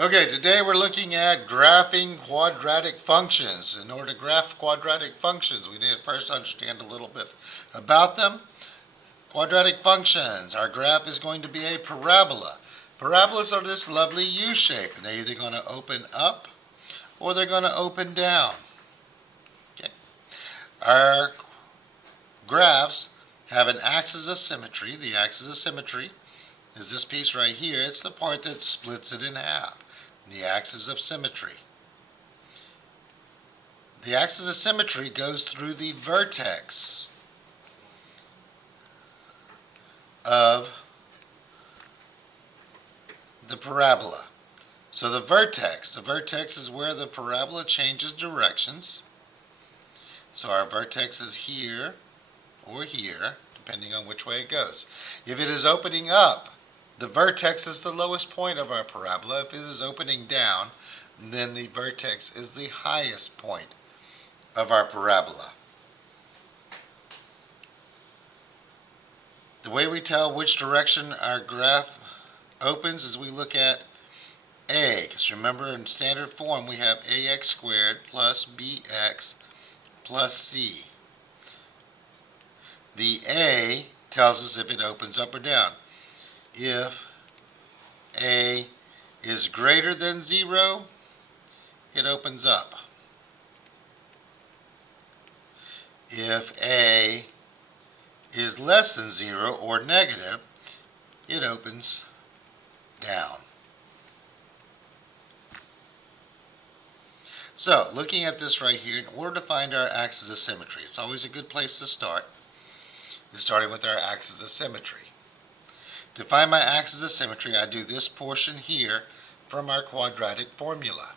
Okay, today we're looking at graphing quadratic functions. In order to graph quadratic functions, we need to first understand a little bit about them. Quadratic functions. Our graph is going to be a parabola. Parabolas are this lovely U shape, and they're either going to open up or they're going to open down. Okay. Our graphs have an axis of symmetry. The axis of symmetry is this piece right here. It's the part that splits it in half. The axis of symmetry. The axis of symmetry goes through the vertex of the parabola. So the vertex is where the parabola changes directions. So our vertex is here or here, depending on which way it goes. If it is opening up, the vertex is the lowest point of our parabola. If it is opening down, then the vertex is the highest point of our parabola. The way we tell which direction our graph opens is we look at a, because remember in standard form we have ax squared plus bx plus c. The a tells us if it opens up or down. If a is greater than 0, it opens up. If a is less than 0 or negative, it opens down. So, looking at this right here, in order to find our axis of symmetry, it's always a good place to start, is starting with our axis of symmetry. To find my axis of symmetry, I do this portion here from our quadratic formula.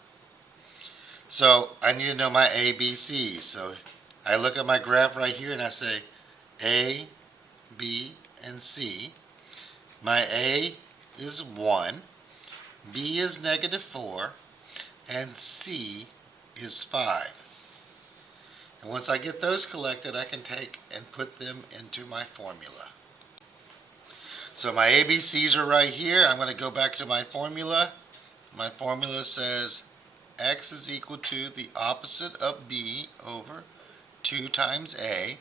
So, I need to know my A, B, C. So, I look at my graph right here and I say A, B, and C. My A is 1, B is negative 4, and C is 5. And once I get those collected, I can take and put them into my formula. So my ABCs are right here. I'm going to go back to my formula. My formula says x is equal to the opposite of b over 2 times a.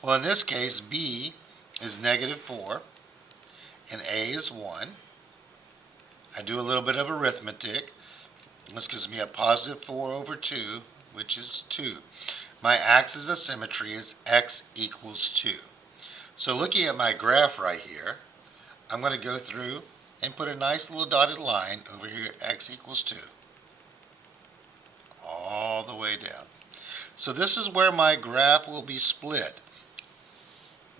Well, in this case, b is negative 4 and a is 1. I do a little bit of arithmetic. This gives me a positive 4 over 2, which is 2. My axis of symmetry is x equals 2. So looking at my graph right here, I'm going to go through and put a nice little dotted line over here at x equals 2. All the way down. So this is where my graph will be split,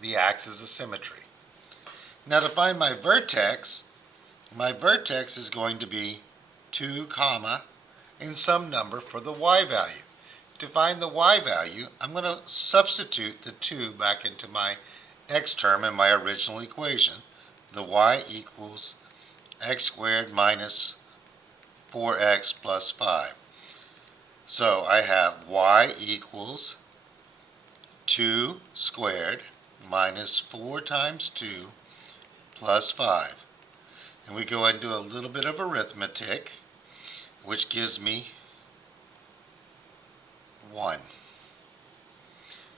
the axis of symmetry. Now to find my vertex is going to be 2 comma and some number for the y value. To find the y value, I'm going to substitute the 2 back into my x term in my original equation. The y equals x squared minus 4x plus 5. So I have y equals 2 squared minus 4 times 2 plus 5. And we go and do a little bit of arithmetic, which gives me 1.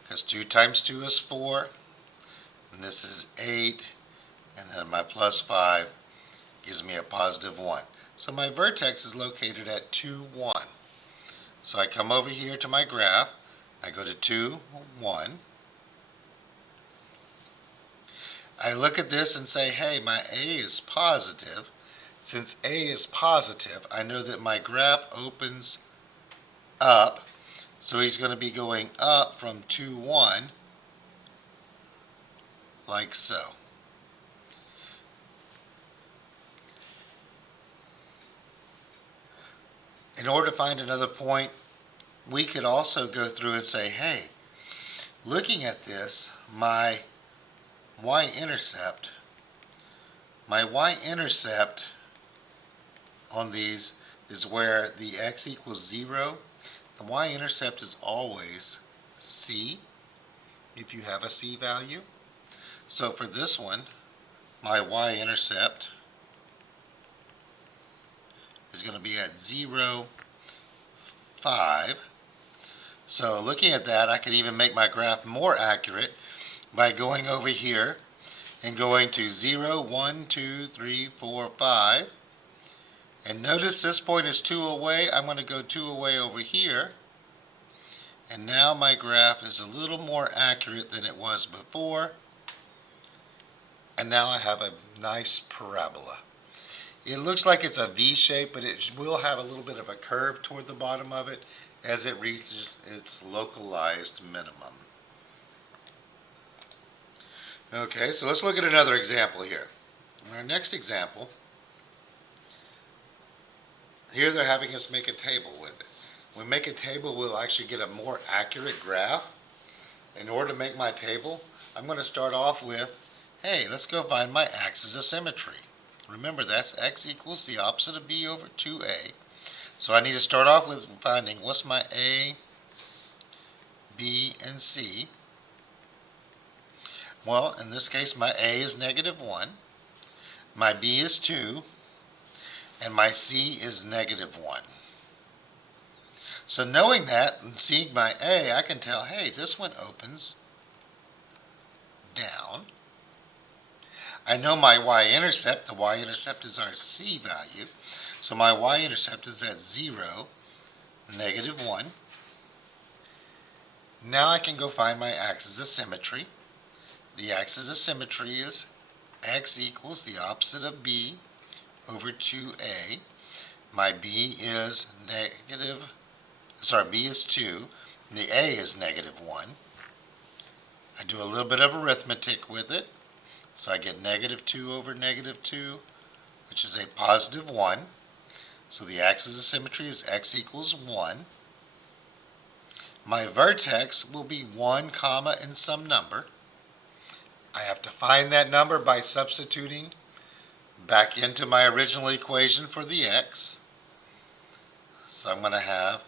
Because 2 times 2 is 4, and this is 8, and then my plus 5 gives me a positive 1. So my vertex is located at 2, 1. So I come over here to my graph, I go to 2, 1. I look at this and say, hey, my A is positive. Since A is positive, I know that my graph opens up. So he's going to be going up from 2, 1, like so. In order to find another point, we could also go through and say, hey, looking at this, my y-intercept on these is where the x equals 0. The y-intercept is always c, if you have a c value. So for this one, my y-intercept is going to be at 0, 5. So looking at that, I could even make my graph more accurate by going over here and going to 0, 1, 2, 3, 4, 5. And notice this point is 2 away. I'm going to go 2 away over here. And now my graph is a little more accurate than it was before. And now I have a nice parabola. It looks like it's a V shape, but it will have a little bit of a curve toward the bottom of it as it reaches its localized minimum. Okay, so let's look at another example here. In our next example, here they're having us make a table with it. When we make a table, we'll actually get a more accurate graph. In order to make my table, I'm going to start off with, hey, let's go find my axis of symmetry. Remember, that's x equals the opposite of b over 2a. So I need to start off with finding what's my a, b, and c. Well, in this case, my a is -1, my b is 2, and my c is -1. So knowing that and seeing my a, I can tell, hey, this one opens down. I know my y-intercept. The y-intercept is our c value. So my y-intercept is at 0, -1. Now I can go find my axis of symmetry. The axis of symmetry is x equals the opposite of b over 2a. My b is b is 2, and the a is -1. I do a little bit of arithmetic with it. So I get -2 over -2, which is a +1. So the axis of symmetry is x equals 1. My vertex will be 1, comma, and some number. I have to find that number by substituting back into my original equation for the x. So I'm going to have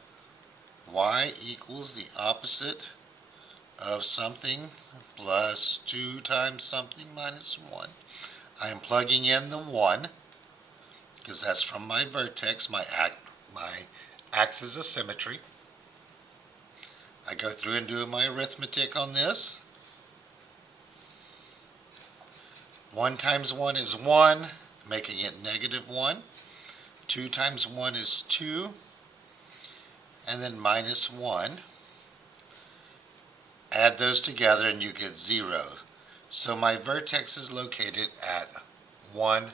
y equals the opposite of something plus 2 times something minus 1. I am plugging in the 1 because that's from my vertex, my axis of symmetry. I go through and do my arithmetic on this. 1 times 1 is 1, making it -1. 2 times 1 is 2, and then minus 1. Add those together and you get 0. So my vertex is located at 1,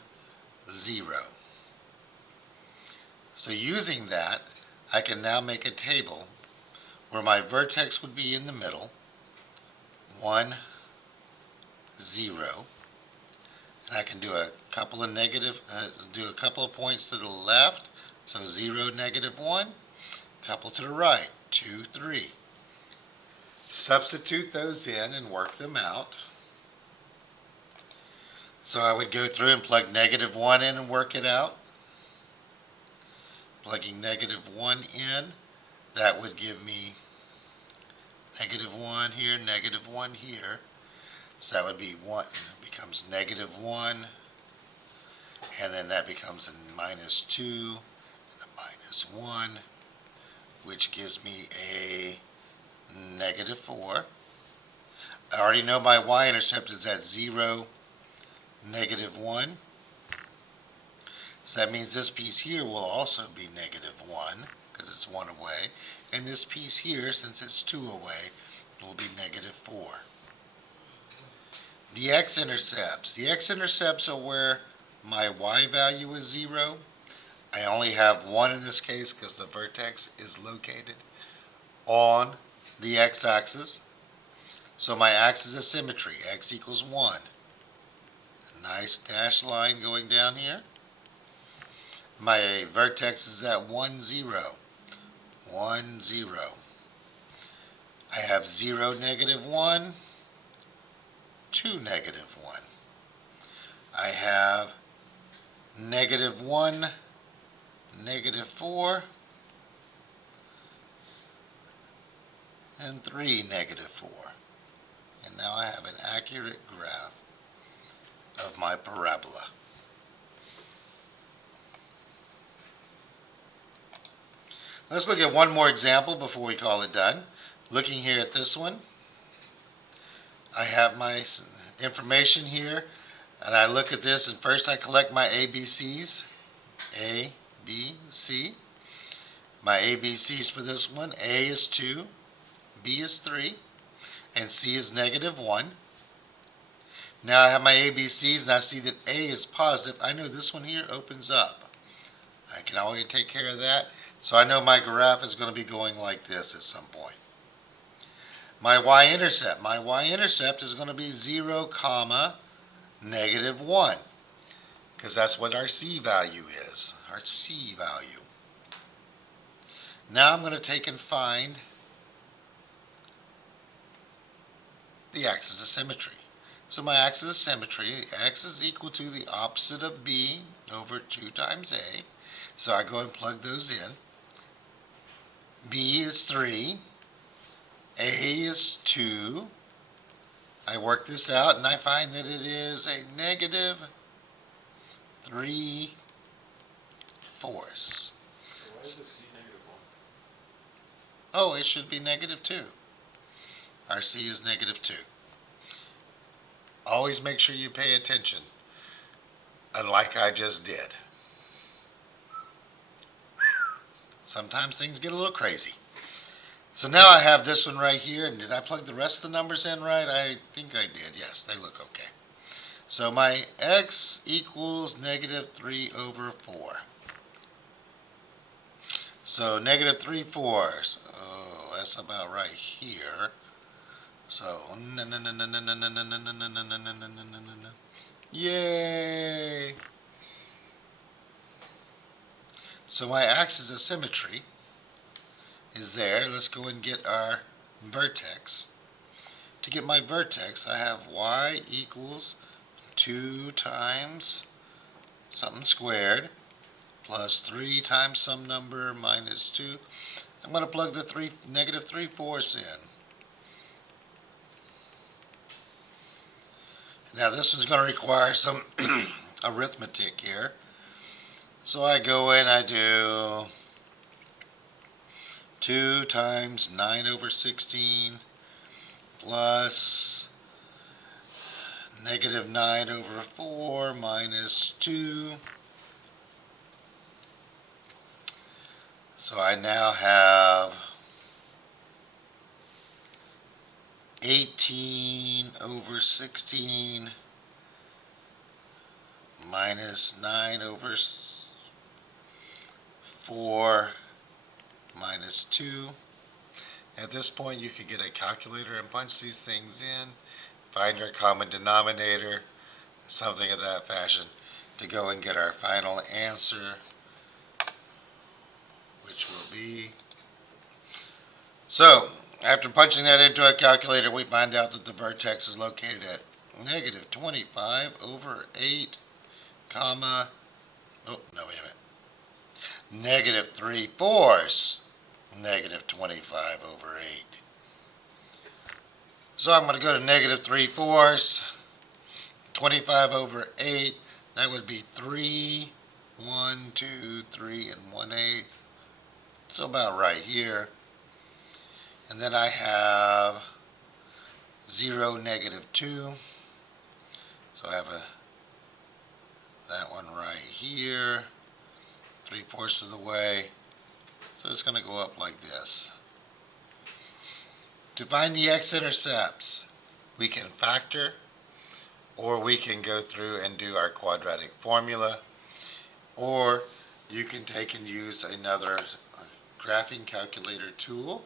0. So using that, I can now make a table where my vertex would be in the middle, 1, 0. And I can do a couple of points to the left, so 0, -1. Couple to the right, 2, 3. Substitute those in and work them out. So I would go through and plug -1 in and work it out. Plugging -1 in, that would give me -1 here, -1 here. So that would be 1, becomes -1, and then that becomes a -2 and a -1, which gives me a -4. I already know my y-intercept is at 0, -1. So that means this piece here will also be -1 because it's 1 away. And this piece here, since it's 2 away, will be -4. The x-intercepts. The x-intercepts are where my y value is 0. I only have 1 in this case because the vertex is located on the x-axis. So my axis of symmetry, x equals 1. A nice dashed line going down here. My vertex is at 1, 0. 1, 0. I have 0, -1, 2, -1. I have -1, -4, and 3, -4. And now I have an accurate graph of my parabola. Let's look at one more example before we call it done. Looking here at this one, I have my information here, and I look at this, and first I collect my ABCs. A, B, C. My ABCs for this one, A is 2, B is 3, and C is -1. Now I have my ABCs, and I see that A is positive. I know this one here opens up. I can always take care of that. So I know my graph is going to be going like this at some point. My y-intercept is going to be 0, -1, because that's what our C value is, our C value. Now I'm going to take and find the axis of symmetry. So my axis of symmetry, x is equal to the opposite of b over 2 times a. So I go and plug those in. B is 3, A is 2. I work this out and I find that it is a -3/4. So why is the C -1? Oh, it should be -2. Our C is -2. Always make sure you pay attention, unlike I just did. Sometimes things get a little crazy. So now I have this one right here. And did I plug the rest of the numbers in right? I think I did. Yes, they look okay. So my x equals -3/4. So -3/4. Oh, that's about right here. So, yay! So my axis of symmetry is there. Let's go and get our vertex. To get my vertex, I have y equals 2 times something squared plus 3 times some number minus 2. I'm going to plug the -3/4 in. Now this one's going to require some arithmetic here. So I go in, I do 2 times 9/16 plus -9/4 minus 2. So I now have 18/16 minus 9/4 minus 2. At this point, you could get a calculator and punch these things in, find your common denominator, something of that fashion, to go and get our final answer, which will be... So, after punching that into a calculator, we find out that the vertex is located at -25/8, comma, oh, no, wait a minute, -3/4 -25/8. So I'm going to go to -3/4, 25/8, that would be 3, 1, 2, 3, and 1/8. So about right here. And then I have 0, -2. So I have that one right here, 3/4 of the way. So it's going to go up like this. To find the x-intercepts, we can factor, or we can go through and do our quadratic formula, or you can take and use another graphing calculator tool.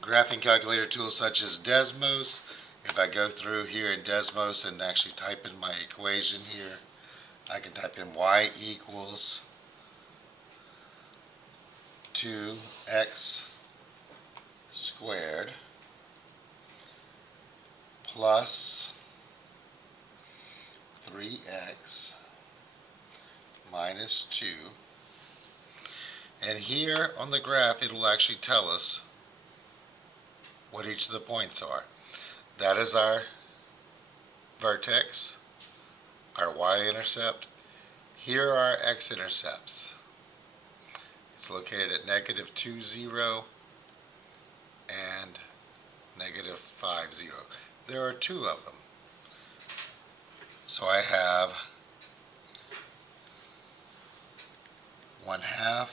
Graphing calculator tools such as Desmos. If I go through here in Desmos and actually type in my equation here, I can type in y equals 2x squared plus 3x minus 2. And here on the graph, it will actually tell us what each of the points are. That is our vertex, our y-intercept. Here are our x-intercepts. It's located at negative 2, 0, and negative 5, 0. There are two of them. So I have 1/2,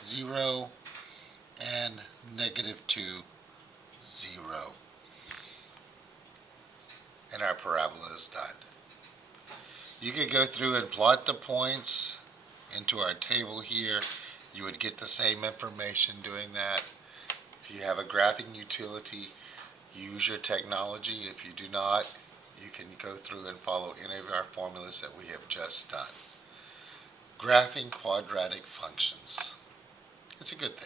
0, and negative 2, 0. And our parabola is done. You could go through and plot the points into our table here. You would get the same information doing that. If you have a graphing utility, use your technology. If you do not, you can go through and follow any of our formulas that we have just done. Graphing quadratic functions. It's a good thing.